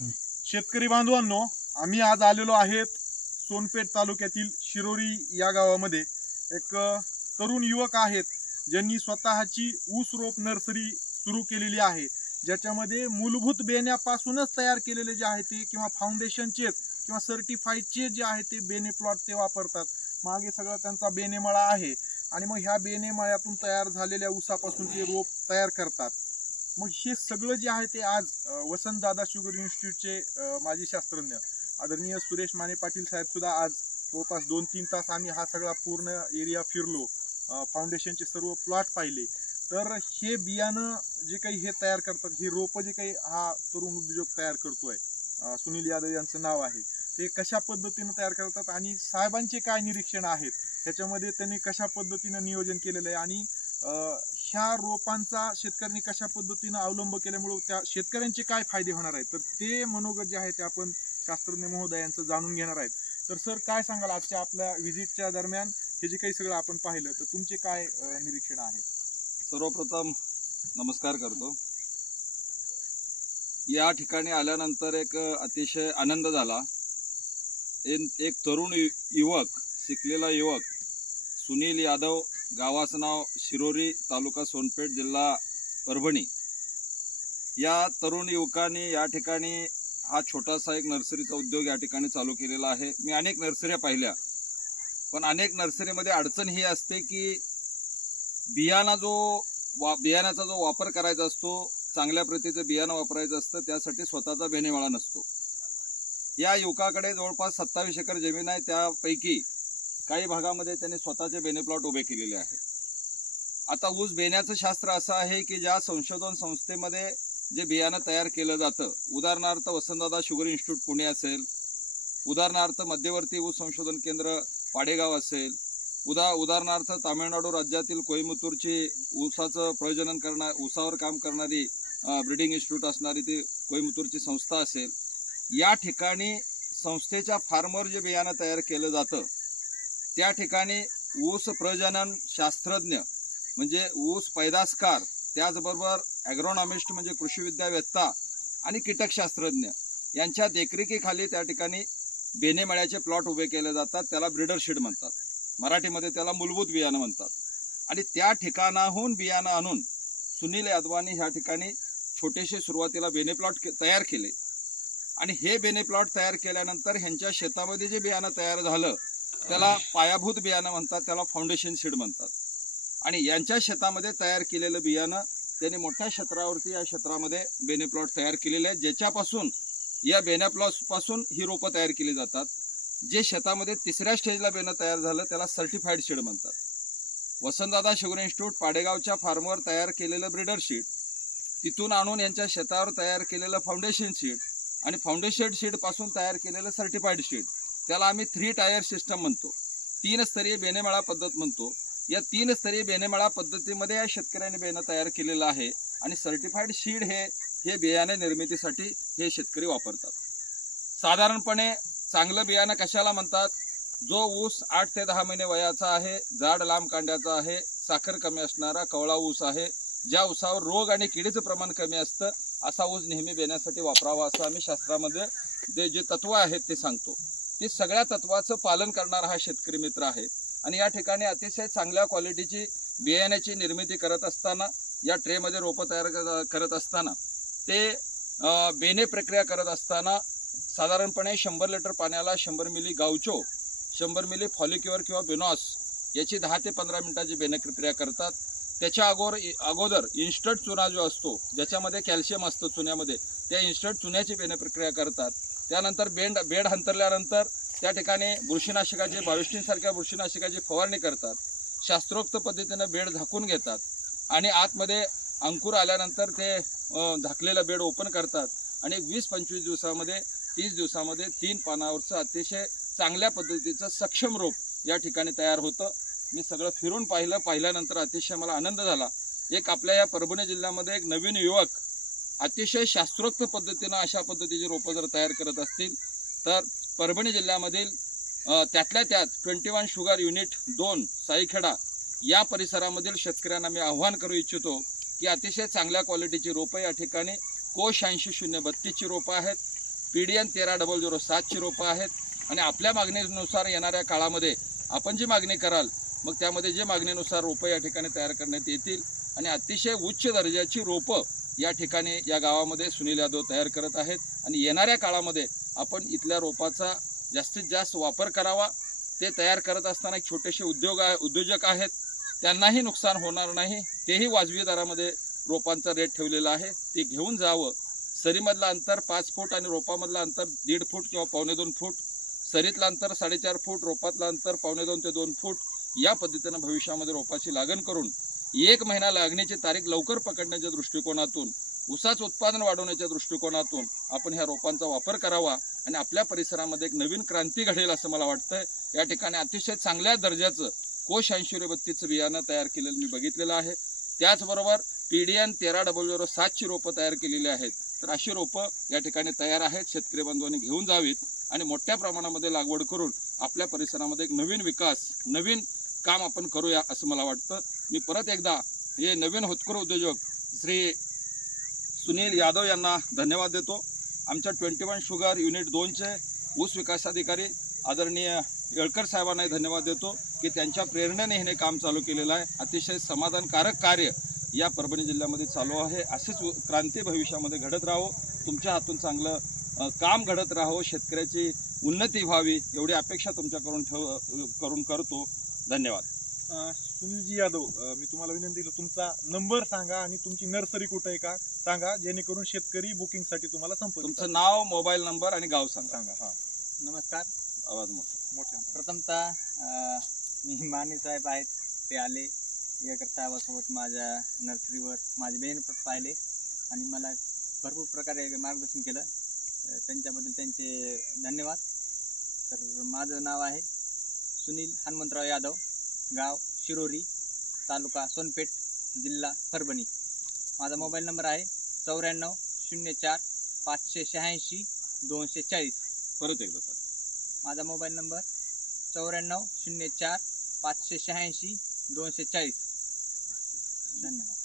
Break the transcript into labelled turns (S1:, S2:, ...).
S1: शेतकरी बांधवांनो आम्ही आज आलेलो आहेत सोनपेठ तालुक्यातील शिरोरी या गावामध्ये. एक तरुण युवक आहेत ज्यांनी स्वतःची ऊस रोप नर्सरी सुरू केलेली आहे. ज्याच्यामध्ये मूलभूत बेण्यापासूनच तयार केलेले जे आहे ते किंवा फाउंडेशनचेच किंवा सर्टिफाईडचे जे आहे ते बेने प्लॉट ते वापरतात. मागे सगळा त्यांचा बेनेमळा आहे. आणि मग ह्या बेनेमळ्यातून तयार झालेल्या ऊसापासून ते रोप तयार करतात. मग हे सगळं जे आहे ते आज वसंत दादा शुगर इन्स्टिट्यूटचे माजी शास्त्रज्ञ आदरणीय सुरेश माने पाटील साहेब सुद्धा आज जवळपास दोन तीन तास आम्ही हा सगळा पूर्ण एरिया फिरलो फाउंडेशनचे सर्व प्लॉट पाहिले. तर हे बियाणं जे काही हे तयार करतात ही रोपं जे काही हा तरुण उद्योजक तयार करतोय सुनील यादव यांचं नाव आहे ते कशा पद्धतीनं तयार करतात आणि साहेबांचे काय निरीक्षण आहेत त्याच्यामध्ये त्यांनी कशा पद्धतीनं नियोजन केलेलं आहे आणि ह्या रोपांचा शेतकऱ्यांनी कशा पद्धतीनं अवलंब केल्यामुळे त्या शेतकऱ्यांचे काय फायदे होणार आहेत? तर ते मनोगत जे आहे ते आपण शास्त्रज्ञ महोदयांचं जाणून घेणार आहेत. तर सर काय सांगाल आजच्या आपल्या व्हिजिटच्या दरम्यान? हे जे काही सगळं आपण पाहिलं तर तुमचे काय निरीक्षण आहेत
S2: सर्वप्रथम नमस्कार करतो. या ठिकाणी आल्यानंतर एक अतिशय आनंद झाला. एक एक तरुण युवक शिकलेला युवक सुनील यादव गावाचं नाव शिरोरी तालुका सोनपेठ जिल्हा परभणी. या तरुण युवकांनी या ठिकाणी हा छोटासा एक नर्सरीचा उद्योग या ठिकाणी चालू केलेला आहे. मी अनेक नर्सऱ्या पाहिल्या. पण अनेक नर्सरीमध्ये अडचण ही असते की बियाणा जो वा बियाण्याचा जो वापर करायचा असतो चांगल्या प्रतीचं बियाणं वापरायचं असतं त्यासाठी स्वतःचा बेनेवाळा नसतो. या युवकाकडे जवळपास सत्तावीस एकर जमीन आहे. त्यापैकी काही भागामध्ये त्यांनी स्वतःचे बेने प्लॉट उभे केलेले आहे आता ऊस बेण्याचं शास्त्र असं आहे की ज्या संशोधन संस्थेमध्ये जे बियाणं तयार केलं जातं उदाहरणार्थ वसंतदादा शुगर इन्स्टिट्यूट पुणे असेल उदाहरणार्थ मध्यवर्ती ऊस संशोधन केंद्र पाडेगाव असेल उदा उदाहरणार्थ तामिळनाडू राज्यातील कोईमुतूरची ऊसाचं प्रयोजनन करणार ऊसावर काम करणारी ब्रिडिंग इन्स्टिट्यूट असणारी ती कोईमुतूरची संस्था असेल. या ठिकाणी संस्थेच्या फार्मर जे बियाणं तयार केलं जातं त्या ठिकाणी ऊस प्रजनन शास्त्रज्ञ म्हणजे ऊस पैदासकार त्याचबरोबर ॲग्रॉनॉमिस्ट म्हणजे कृषीविद्यावेत्ता आणि कीटकशास्त्रज्ञ यांच्या देखरेखीखाली त्या ठिकाणी बेनेमळ्याचे प्लॉट उभे केले जातात. त्याला ब्रिडरशीड म्हणतात. मराठीमध्ये त्याला मूलभूत बियाणं म्हणतात. आणि त्या ठिकाणाहून बियाणं आणून सुनील यादवानी ह्या ठिकाणी छोटेसे सुरुवातीला बेने प्लॉट के- तयार केले. आणि हे बेने प्लॉट तयार केल्यानंतर ह्यांच्या शेतामध्ये जे बियाणं तयार झालं त्याला पायाभूत बियाणं म्हणतात त्याला फाउंडेशन सीड म्हणतात. आणि यांच्या शेतामध्ये तयार केलेलं बियाणं त्यांनी मोठ्या क्षेत्रावरती या क्षेत्रामध्ये बेने प्लॉट तयार केलेले आहेत ज्याच्यापासून या बेण्या पासून ही रोपं तयार केली जातात. जे शेतामध्ये तिसऱ्या स्टेजला बेणं तयार झालं त्याला सर्टिफाईड सीड म्हणतात. वसंतदादा शुगर इन्स्टिट्यूट पाडेगावच्या फार्मवर तयार केलेलं ब्रिडर सीड तिथून आणून यांच्या शेतावर तयार केलेलं फाउंडेशन सीड आणि फाउंडेशन सीडपासून तयार केलेलं सर्टिफाईड सीड त्याला आम्ही थ्री टायर सिस्टम म्हणतो. तीन स्तरीय बेनेमळा पद्धत म्हणतो. या तीन स्तरीय बेनेमळा पद्धतीमध्ये या शेतकऱ्याने बेणं तयार केलेलं आहे आणि सर्टिफाईड सीड हे हे बियाणे निर्मितीसाठी हे शेतकरी वापरतात. साधारणपणे चांगलं बियाणं कशाला म्हणतात? जो ऊस आठ ते दहा महिने वयाचा आहे जाड लांब कांड्याचा आहे साखर कमी असणारा कवळा ऊस आहे ज्या ऊसावर रोग आणि किडीचं प्रमाण कमी असतं असा ऊस नेहमी बेण्यासाठी वापरावा असं आम्ही शास्त्रामध्ये जे जे तत्व आहेत ते सांगतो. ती सगळ्या तत्वाचं पालन करणारा हा शेतकरी मित्र आहे. आणि या ठिकाणी अतिशय चांगल्या क्वालिटीची बियाण्याची निर्मिती करत असताना या ट्रेमध्ये रोपं तयार कर- करत असताना ते बेने प्रक्रिया करत असताना साधारणपणे शंभर लिटर पाण्याला शंभर मिली गावचो शंभर मिली फॉलिक्युअर किंवा बिनॉस याची दहा ते पंधरा मिनिटाची बेने प्रक्रिया करतात. त्याच्या अगोदर अगोदर इन्स्टंट चुना जो असतो ज्याच्यामध्ये कॅल्शियम असतं चुन्यामध्ये त्या इन्स्टंट चुन्याची पेन प्रक्रिया करतात. त्यानंतर बेंड बेड हंतरल्यानंतर त्या ठिकाणी बुरशीनाशकाची बायोस्टीनसारख्या बुरशीनाशकाची फवारणी करतात. शास्त्रोक्त पद्धतीनं बेड झाकून घेतात आणि आतमध्ये अंकुर आल्यानंतर ते झाकलेलं बेड ओपन करतात आणि वीस पंचवीस दिवसामध्ये तीस दिवसामध्ये तीन पानावरचं अतिशय चांगल्या पद्धतीचं सक्षम रोप या ठिकाणी तयार होतं. मी सगळं फिरून पाहिलं पाहिल्यानंतर अतिशय मला आनंद झाला. एक आपल्या या परभणी जिल्ह्यामध्ये एक नवीन युवक अतिशय शास्त्रोक्त पद्धतीनं अशा पद्धतीची रोपं जर तयार करत असतील तर परभणी जिल्ह्यामधील त्यातल्या त्यात ट्वेंटी वन शुगर युनिट दोन साईखेडा या परिसरामधील शेतकऱ्यांना मी आव्हान करू इच्छितो की अतिशय चांगल्या क्वालिटीची रोपं या ठिकाणी कोश ऐंशी शून्य बत्तीसची रोपं आहेत पी डी एन तेरा डबल झिरो सातची रोपं आहेत आणि आपल्या मागणीनुसार येणाऱ्या काळामध्ये आपण जी मागणी कराल मग त्यामध्ये जे मागणीनुसार रोपं या ठिकाणी तयार करण्यात येतील आणि अतिशय उच्च दर्जाची रोपं या ठिकाणी या गावामध्ये सुनील यादव तयार करत आहेत. आणि येणाऱ्या काळामध्ये आपण इथल्या रोपाचा जास्तीत जास्त वापर करावा. ते तयार करत असताना एक छोटेसे उद्योग आहे उद्योजक आहेत. त्यांनाही नुकसान होणार नाही. तेही वाजवी दरामध्ये रोपांचा रेट ठेवलेला आहे. ते घेऊन जावं. सरीमधलं अंतर पाच फूट आणि रोपामधलं अंतर दीड फूट किंवा पावणे दोन फूट. सरीतलं अंतर साडेचार फूट रोपातलं अंतर पावणे दोन ते दोन फूट. या पद्धतीनं भविष्यामध्ये रोपाची लागण करून एक महिना लागण्याची तारीख लवकर पकडण्याच्या दृष्टिकोनातून ऊसाचं उत्पादन वाढवण्याच्या दृष्टिकोनातून आपण ह्या रोपांचा वापर करावा आणि आपल्या परिसरामध्ये एक नवीन क्रांती घडेल असं मला वाटतं या ठिकाणी अतिशय चांगल्या दर्जाचं कोश ऐंशी बत्तीचं बियाणं तयार केलेलं मी बघितलेलं आहे. त्याचबरोबर पीडीएन तेरा डबल झिरो सातची रोपं तयार केलेली आहेत. तर अशी रोपं या ठिकाणी तयार आहेत शेतकरी बांधवांनी घेऊन जावीत आणि मोठ्या प्रमाणामध्ये लागवड करून आपल्या परिसरामध्ये एक नवीन विकास नवीन काम आपण करूया असं मला वाटतं. मी परत एकदा हे नवीन होतकर उद्योजक श्री सुनील यादव यांना धन्यवाद देतो. आमच्या ट्वेंटी वन शुगर युनिट दोनचे ऊस विकास अधिकारी आदरणीय येळकर साहेबांनाही धन्यवाद देतो की त्यांच्या प्रेरणेने हे काम चालू केलेलं आहे. अतिशय समाधानकारक कार्य या परभणी जिल्ह्यामध्ये चालू आहे. असेच क्रांती भविष्यामध्ये घडत राहो. तुमच्या हातून चांगलं काम घडत राहो. शेतकऱ्याची उन्नती व्हावी. एवढी अपेक्षा तुमच्याकडून ठेव करून करतो. धन्यवाद.
S1: अं, सुनीलजी यादव मी तुम्हाला विनंती करतो तुमचा नंबर सांगा आणि तुमची नर्सरी कुठे आहे का सांगा जेणेकरून शेतकरी बुकिंगसाठी तुम्हाला संपर्क
S2: तुमचं नाव मोबाईल नंबर आणि गाव सांगा.
S1: सांगा हा.
S3: नमस्कार.
S2: आवाज मोठा.
S1: मोठ्या
S3: प्रथमतः मी माने साहेब आहेत ते आले. येकर साहेबासोबत माझ्या नर्सरीवर माझे बेनिफिट पाहिले आणि मला भरपूर प्रकारे मार्गदर्शन केलं. त्यांच्याबद्दल त्यांचे धन्यवाद. तर माझं नाव आहे सुनील हनुमंतराव यादव गाव शिरोरी तालुका सोनपेठ जिल्हा परभणी. माझा मोबाईल नंबर आहे चौऱ्याण्णव शून्य चार पाचशे शहाऐंशी दोनशे चाळीस.
S2: परत एकदा सांगा.
S3: माझा मोबाईल नंबर चौऱ्याण्णव शून्य चार पाचशे शहाऐंशी दोनशे चाळीस. धन्यवाद.